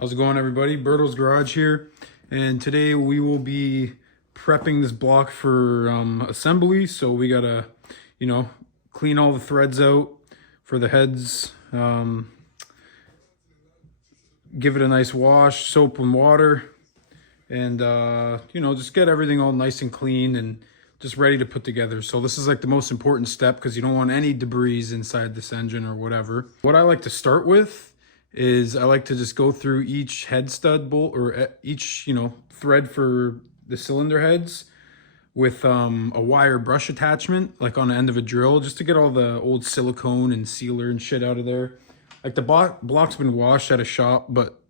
How's it going, everybody? Berto's Garage here, and today we will be prepping this block for assembly. So we gotta, clean all the threads out for the heads, give it a nice wash, soap and water, and just get everything all nice and clean and just ready to put together. So this is like the most important step because you don't want any debris inside this engine or whatever. What I like to start with is I like to just go through each head stud bolt or each, thread for the cylinder heads with a wire brush attachment, like on the end of a drill, just to get all the old silicone and sealer and shit out of there. Like the block's been washed at a shop, but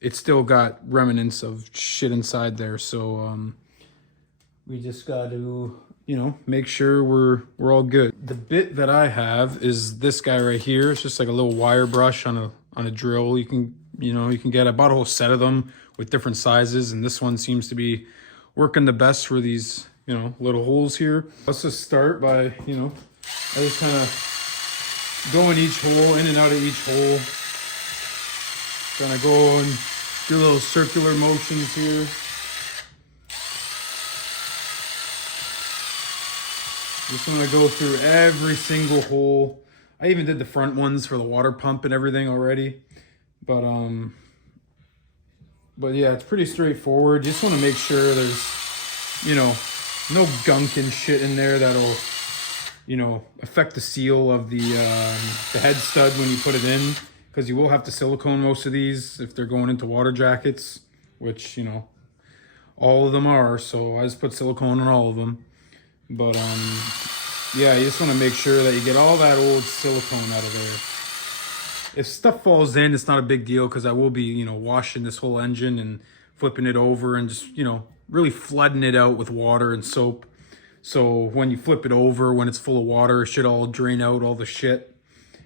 it's still got remnants of shit inside there. So we just got to, make sure we're all good. The bit that I have is this guy right here. It's just like a little wire brush on a drill. You can get about a whole set of them with different sizes, and this one seems to be working the best for these, little holes here. Let's just start by, I just kind of go in each hole, in and out of each hole. Kind of go and do little circular motions here. Just want to go through every single hole. I even did the front ones for the water pump and everything already. But yeah, it's pretty straightforward. You just want to make sure there's, no gunk and shit in there that'll, affect the seal of the head stud when you put it in. Because you will have to silicone most of these if they're going into water jackets, which, all of them are. So I just put silicone on all of them. But yeah, you just want to make sure that you get all that old silicone out of there. If stuff falls in, it's not a big deal because I will be, washing this whole engine and flipping it over and just, really flooding it out with water and soap. So when you flip it over, when it's full of water, it should all drain out all the shit.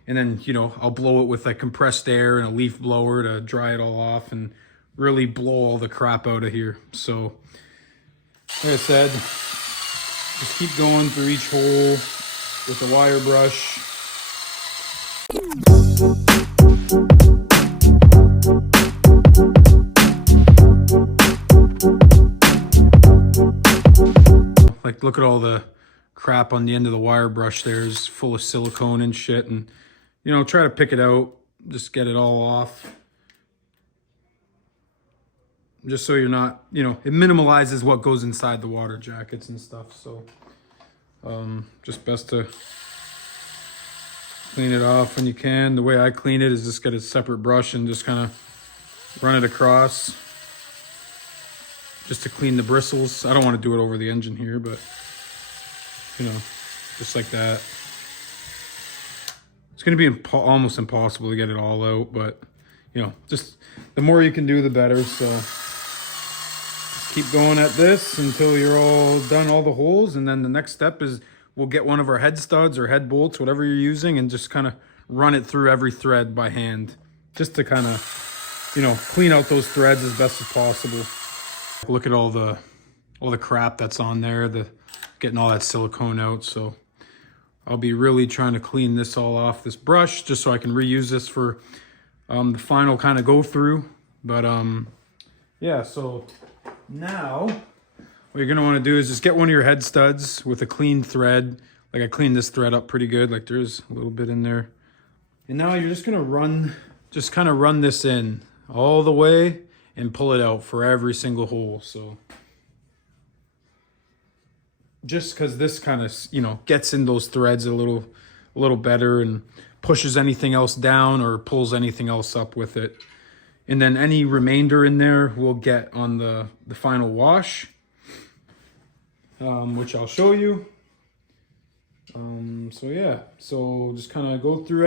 And then, I'll blow it with like compressed air and a leaf blower to dry it all off and really blow all the crap out of here. So, like I said, just keep going through each hole with the wire brush. Like, look at all the crap on the end of the wire brush there is full of silicone and shit. And, try to pick it out, just get it all off. Just so you're not, it minimalizes what goes inside the water jackets and stuff. So just best to clean it off when you can. The way I clean it is just get a separate brush and just kind of run it across just to clean the bristles. I don't want to do it over the engine here, but just like that. It's going to be almost impossible to get it all out, but just the more you can do, the better. So keep going at this until you're all done all the holes, and then the next step is we'll get one of our head studs or head bolts, whatever you're using, and just kind of run it through every thread by hand, just to kind of clean out those threads as best as possible. Look at all the crap that's on there, getting all that silicone out. So I'll be really trying to clean this all off this brush just so I can reuse this for the final kind of go through. But yeah, so now what you're going to want to do is just get one of your head studs with a clean thread. Like I cleaned this thread up pretty good, like there's a little bit in there. And now you're just going to kind of run this in all the way and pull it out for every single hole. So just because this kind of, gets in those threads a little better and pushes anything else down or pulls anything else up with it. And then any remainder in there we'll get on the final wash, which I'll show you. So yeah, so just kind of go through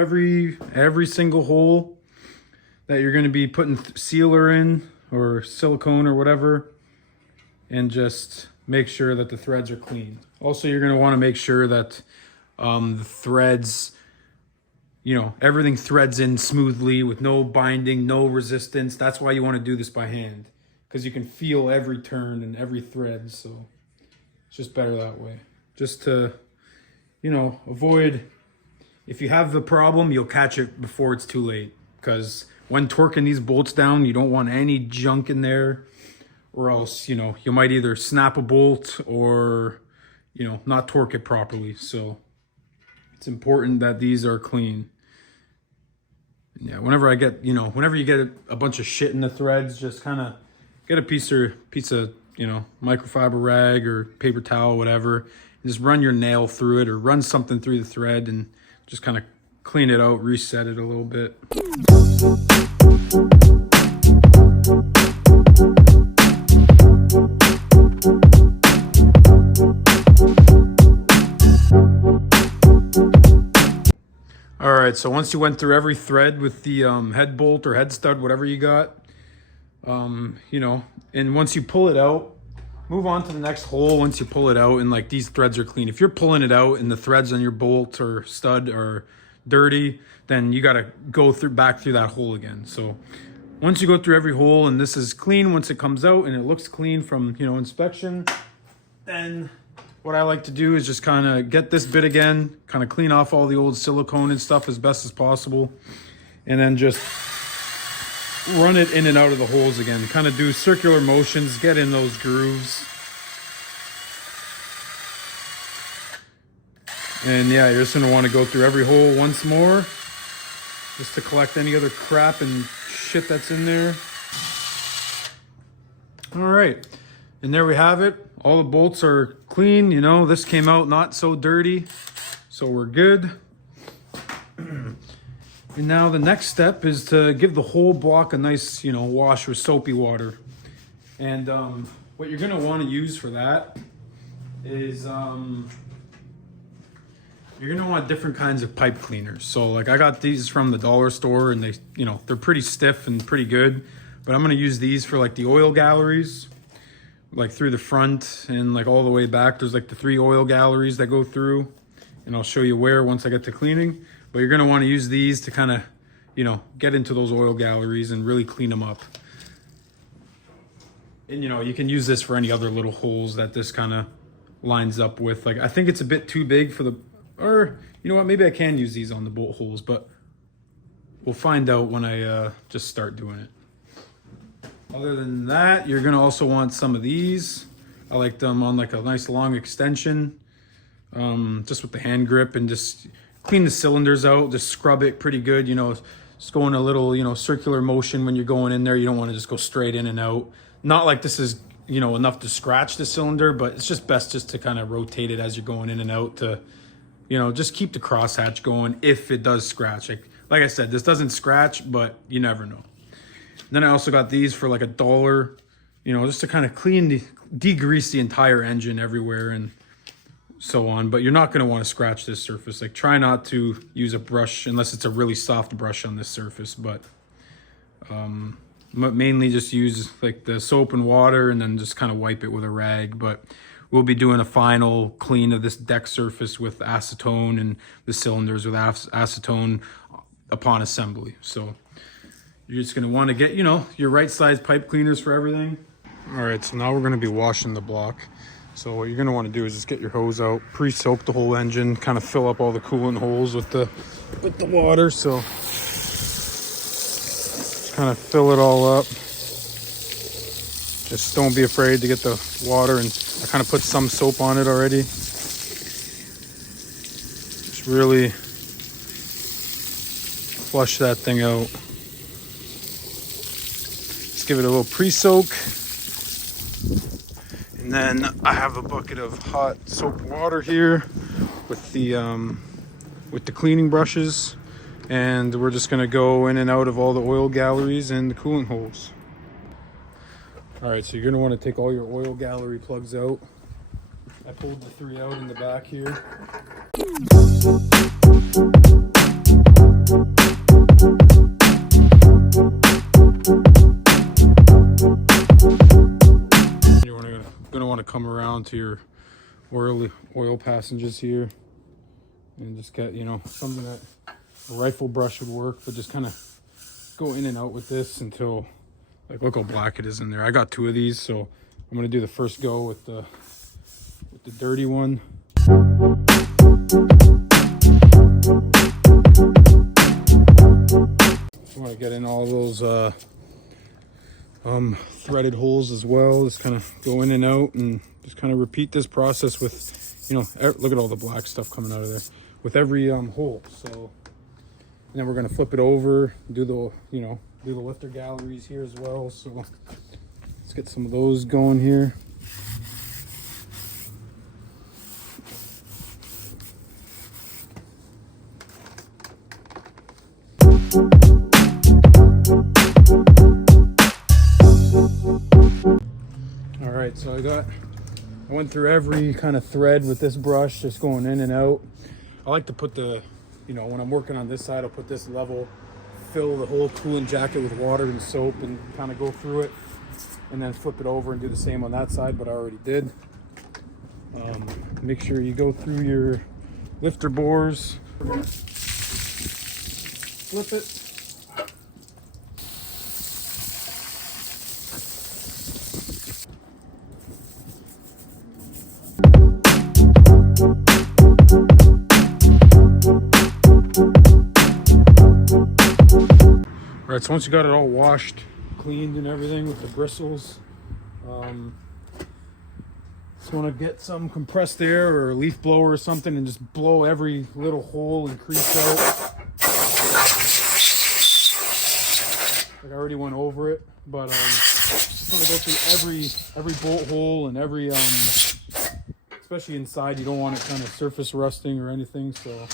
every single hole that you're going to be putting sealer in or silicone or whatever, and just make sure that the threads are clean. Also, you're going to want to make sure that the threads, everything threads in smoothly with no binding, no resistance. That's why you want to do this by hand, because you can feel every turn and every thread. So it's just better that way. Just to, avoid, if you have the problem, you'll catch it before it's too late. Because when torquing these bolts down, you don't want any junk in there, or else, you know, you might either snap a bolt or, you know, not torque it properly. So it's important that these are clean. Yeah, whenever I get, you know, whenever you get a bunch of shit in the threads, just kind of get a piece of, you know, microfiber rag or paper towel, whatever, and just run your nail through it or run something through the thread and just kind of clean it out, reset it a little bit. All right, so once you went through every thread with the head bolt or head stud, whatever you got, you know, and once you pull it out, move on to the next hole once you pull it out and like these threads are clean. If you're pulling it out and the threads on your bolt or stud are dirty, then you got to go back through that hole again. So once you go through every hole and this is clean, once it comes out and it looks clean from, you know, inspection, then what I like to do is just kind of get this bit again, kind of clean off all the old silicone and stuff as best as possible, and then just run it in and out of the holes again. Kind of do circular motions, get in those grooves. And yeah, you're just gonna want to go through every hole once more, just to collect any other crap and shit that's in there. All right, and there we have it. All the bolts are clean, you know, this came out not so dirty, so we're good. And now the next step is to give the whole block a nice, you know, wash with soapy water. And what you're gonna wanna use for that is, you're gonna want different kinds of pipe cleaners. So like I got these from the dollar store and they, you know, they're pretty stiff and pretty good, but I'm gonna use these for like the oil galleries, like through the front and like all the way back. There's like the 3 oil galleries that go through, and I'll show you where once I get to cleaning. But you're gonna wanna use these to kind of, you know, get into those oil galleries and really clean them up. And you know, you can use this for any other little holes that this kind of lines up with. Like I think it's a bit too big for the, or you know what, maybe I can use these on the bolt holes, but we'll find out when I just start doing it. Other than that, you're gonna also want some of these. I like them on like a nice long extension, just with the hand grip, and just clean the cylinders out, just scrub it pretty good, you know, just go in a little, you know, circular motion when you're going in there. You don't wanna just go straight in and out. Not like this is, you know, enough to scratch the cylinder, but it's just best just to kind of rotate it as you're going in and out to, you know, just keep the crosshatch going if it does scratch. Like I said, this doesn't scratch, but you never know. Then I also got these for like $1, you know, just to kind of clean, degrease the entire engine everywhere and so on. But you're not going to want to scratch this surface. Like try not to use a brush unless it's a really soft brush on this surface. But mainly just use like the soap and water and then just kind of wipe it with a rag. But we'll be doing a final clean of this deck surface with acetone and the cylinders with acetone upon assembly. So you're just gonna wanna get, you know, your right size pipe cleaners for everything. All right, so now we're gonna be washing the block. So what you're gonna wanna do is just get your hose out, pre-soak the whole engine, kind of fill up all the coolant holes with the water. So just kind of fill it all up. Just don't be afraid to get the water, and I kind of put some soap on it already. Just really flush that thing out. Just give it a little pre-soak. And then I have a bucket of hot soap water here with the cleaning brushes. And we're just gonna go in and out of all the oil galleries and the coolant holes. All right, so you're gonna wanna take all your oil gallery plugs out. I pulled the 3 out in the back here. You're gonna wanna come around to your oil passages here and just get, you know, something that a rifle brush would work, but just kind of go in and out with this until, like, look how black it is in there. I got 2 of these, so I'm gonna do the first go with the dirty one. All going to get in all those threaded holes as well. Just kind of go in and out and just kind of repeat this process with, you know, look at all the black stuff coming out of there with every hole. So, and then we're going to flip it over, do the, you know, do the lifter galleries here as well. So let's get some of those going here. All right, so I went through every kind of thread with this brush, just going in and out. I like to put the, you know, when I'm working on this side, I'll put this level, fill the whole coolant jacket with water and soap and kind of go through it, and then flip it over and do the same on that side, but I already did. Make sure you go through your lifter bores. Flip it. All right, so once you got it all washed, cleaned and everything with the bristles, just want to get some compressed air or a leaf blower or something and just blow every little hole and crease out. Like I already went over it, but just want to go through every bolt hole and every, especially inside, you don't want it kind of surface rusting or anything, so.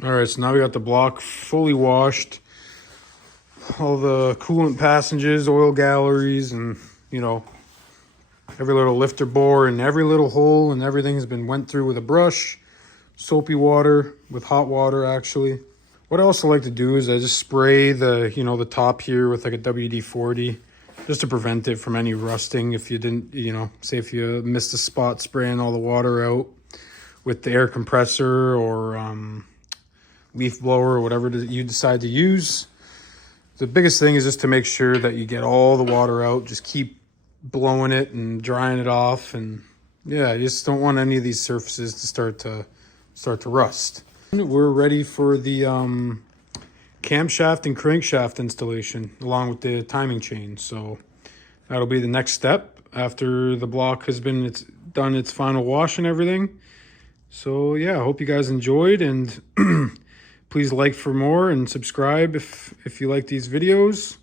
All right, so now we got the block fully washed. All the coolant passages, oil galleries, and, you know, every little lifter bore and every little hole and everything has been went through with a brush, soapy water, with hot water actually. What I also like to do is I just spray the, you know, the top here with like a WD-40 just to prevent it from any rusting. If you didn't, you know, say if you missed a spot, spraying all the water out with the air compressor or leaf blower or whatever you decide to use. The biggest thing is just to make sure that you get all the water out. Just keep blowing it and drying it off, and yeah, you just don't want any of these surfaces to start to rust. We're ready for the camshaft and crankshaft installation along with the timing chain. So that'll be the next step after the block has been done its final wash and everything. So yeah, I hope you guys enjoyed, and please like for more and subscribe if you like these videos,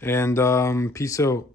and peace out.